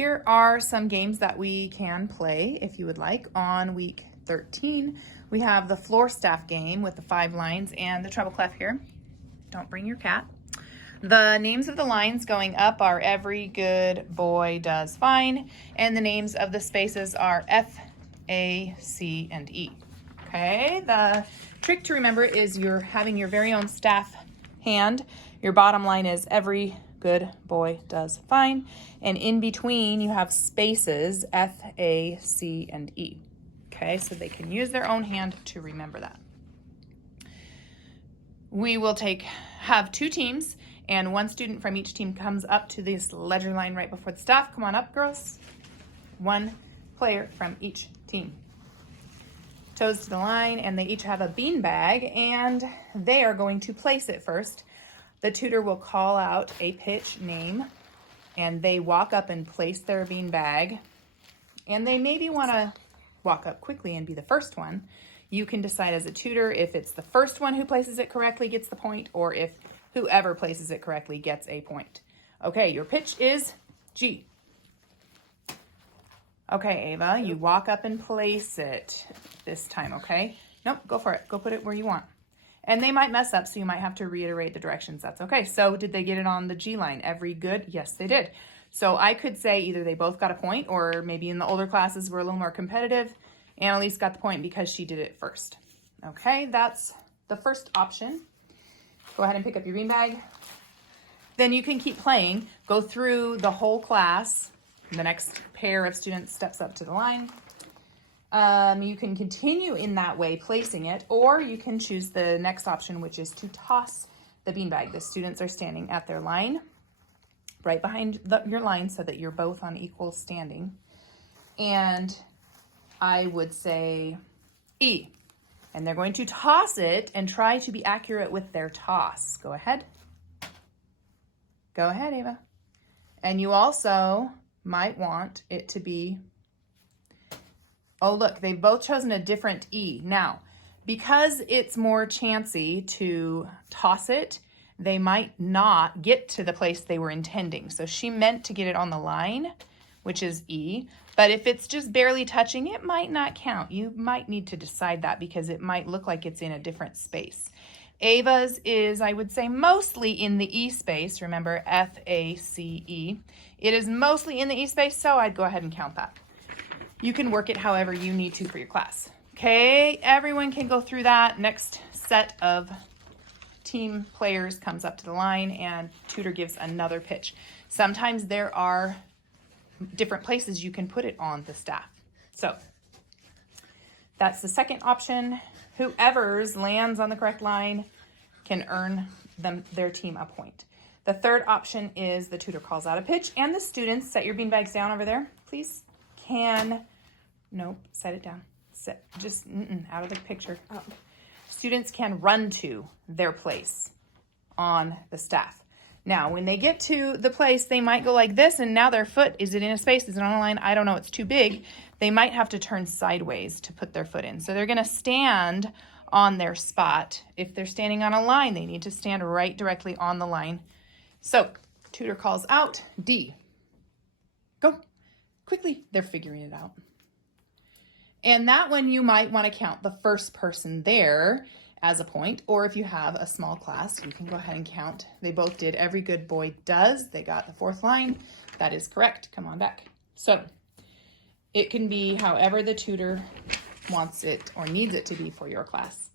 Here are some games that we can play if you would like. On week 13, we have the floor staff game with the 5 lines and the treble clef here. Don't bring your cat. The names of the lines going up are every good boy does fine, and the names of the spaces are F, A, C, and E. Okay, the trick to remember is you're having your very own staff hand. Your bottom line is every good boy does fine, and in between you have spaces F, A, C, and E. Okay, so they can use their own hand to remember that. We will have 2 teams, and 1 student from each team comes up to this ledger line right before the staff. Come on up, girls. 1 player from each team. Toes to the line, and they each have a bean bag, and they are going to place it first. The tutor will call out a pitch name, and they walk up and place their bean bag, and they maybe want to walk up quickly and be the first one. You can decide as a tutor if it's the first one who places it correctly gets the point, or if whoever places it correctly gets a point. Okay, your pitch is G. Okay, Ava, you walk up and place it this time, okay? Nope, go for it. Go put it where you want. And they might mess up, so you might have to reiterate the directions. That's okay. So did they get it on the G line? Every good? Yes, they did. So I could say either they both got a point, or maybe in the older classes we're a little more competitive. Annalise got the point because she did it first. Okay, that's the first option. Go ahead and pick up your beanbag. Then you can keep playing. Go through the whole class. The next pair of students steps up to the line. You can continue in that way, placing it, or you can choose the next option, which is to toss the beanbag. The students are standing at their line, right behind your line, so that you're both on equal standing. And I would say E. And they're going to toss it and try to be accurate with their toss. Go ahead. Go ahead, Ava. And you also might want it to be, oh look, they've both chosen a different E. Now, because it's more chancy to toss it, they might not get to the place they were intending. So she meant to get it on the line, which is E, but if it's just barely touching, it might not count. You might need to decide that because it might look like it's in a different space. Ava's is, I would say, mostly in the E space. Remember, F-A-C-E. It is mostly in the E space, so I'd go ahead and count that. You can work it however you need to for your class. Okay, everyone can go through that. Next set of team players comes up to the line, and tutor gives another pitch. Sometimes there are different places you can put it on the staff. So that's the second option. Whoever's lands on the correct line can earn their team a point. The third option is the tutor calls out a pitch, and the students, set your beanbags down over there, please, nope, set it down. Just out of the picture. Oh. Students can run to their place on the staff. Now, when they get to the place, they might go like this, and now their foot, is it in a space? Is it on a line? I don't know. It's too big. They might have to turn sideways to put their foot in. So they're going to stand on their spot. If they're standing on a line, they need to stand right directly on the line. So tutor calls out D. Go. Quickly. They're figuring it out. And that one you might want to count the first person there as a point, or if you have a small class, you can go ahead and count. They both did every good boy does. They got the 4th line. That is correct. Come on back. So it can be however the tutor wants it or needs it to be for your class.